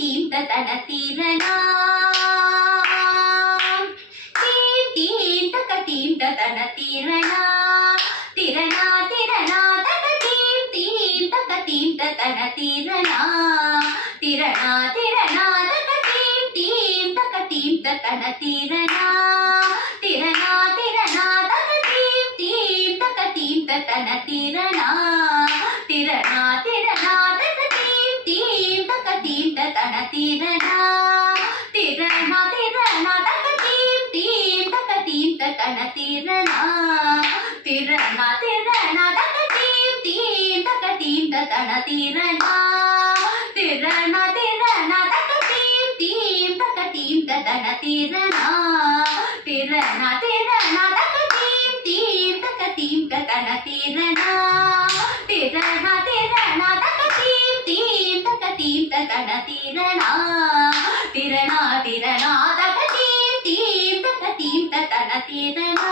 तीं ततन तीरणा तीं तक तीं ततन तीरणा तीरणा तीरणा तक तीं तक तीं ततन तीरणा तीरणा तीरणा तक तीं तक तीं ततन तीरणा तीरणा तीरणा तक तीं तक तीं ततन तीरणा तीरणा तीरणा तक तीं तक तीं ततन तीरणा तीरणा तीरणा तक तीं तक तीं ततन तीरणा तीरणा तीरणा तक तीं तक तीं ततन तीरणा तीरणा तीरणा तक तीं तक तीं ततन तीरणा तीरणा तीरणा तक तीं तक तीं ततन तीरणा तीरणा तीरणा तक तीं तक तीं ततन तीरणा तीरणा तीरणा तक तीं तक तीं ततन तीरणा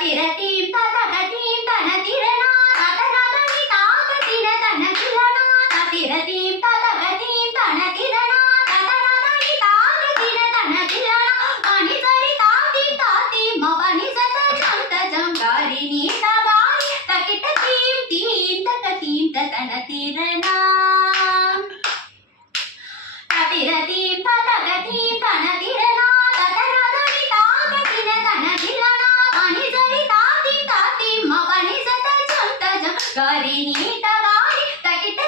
तीरतीं ततक तीं तन तीरणा ततनादनि ताक तीर तन तीरणा तीरतीं ततक तीं तन तीरणा ततनादनि ताक तीर तन तीरणा पानी सरी ताती ताती मवानी सत जंत जंगारिनी तगारी तकिट तीं तक तीं ततन तीरणा तीरतीं ततक तीं तन तीरणा ततनादनि ताक तीर तन तीरणा पानी सरी ताती ताती मवानी सत जंत जंगारिनी तगारी तकिट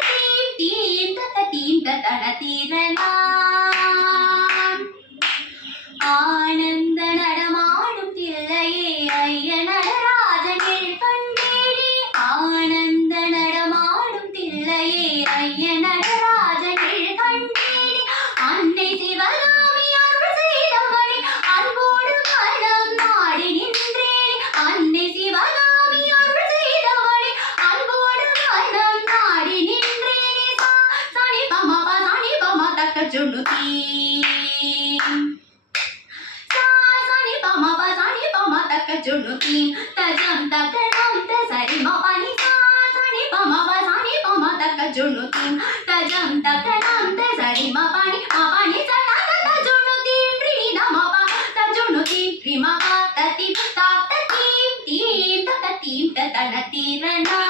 तीं तक तीं ततन तीरणा ஆனந்த நடமாடும் தில்லையே ஐயனடராஜனில் கண்டேனே ஆனந்த நடமாடும் தில்லையே ஐயனடராஜனில் கண்டேனே அன்னை சிவகாமி அருள் செய்தவளே அன்போடு மனம் நாடி நின்றேனே அன்னை சிவகாமி அருள் செய்தவளே அன்போடு மனம் நாடி நின்றேனே சனி பம தக்க ஜுனுதி जुनुती तजम तक नम तसरी मवानी सा सनी पम तक जुनुती तजम तक नम तसरी मवानी मवानी सा तक जुनुती प्रीना मवा तजुनुती प्रीमवा तति तात तीं तक तीं ततन तीरणा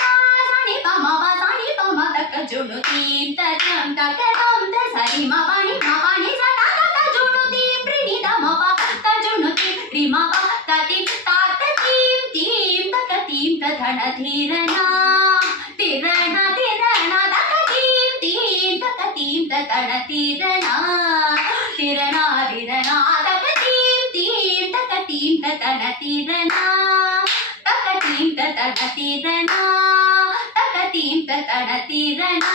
सा सनी पम तक जुनुती तजम तक नम तसरी मवानी मवानी सा तक जुनुती ரிமவா ததி தாத்த தீம் தக தீம் ததன தீரணா தீரணா தீரணா தக தீம் தக தீம் ததன தீரணா தீரணா தீரணா தக தீம் தக தீம் ததன தீரணா தக தீம் ததன தீரணா தக தீம் ததன தீரணா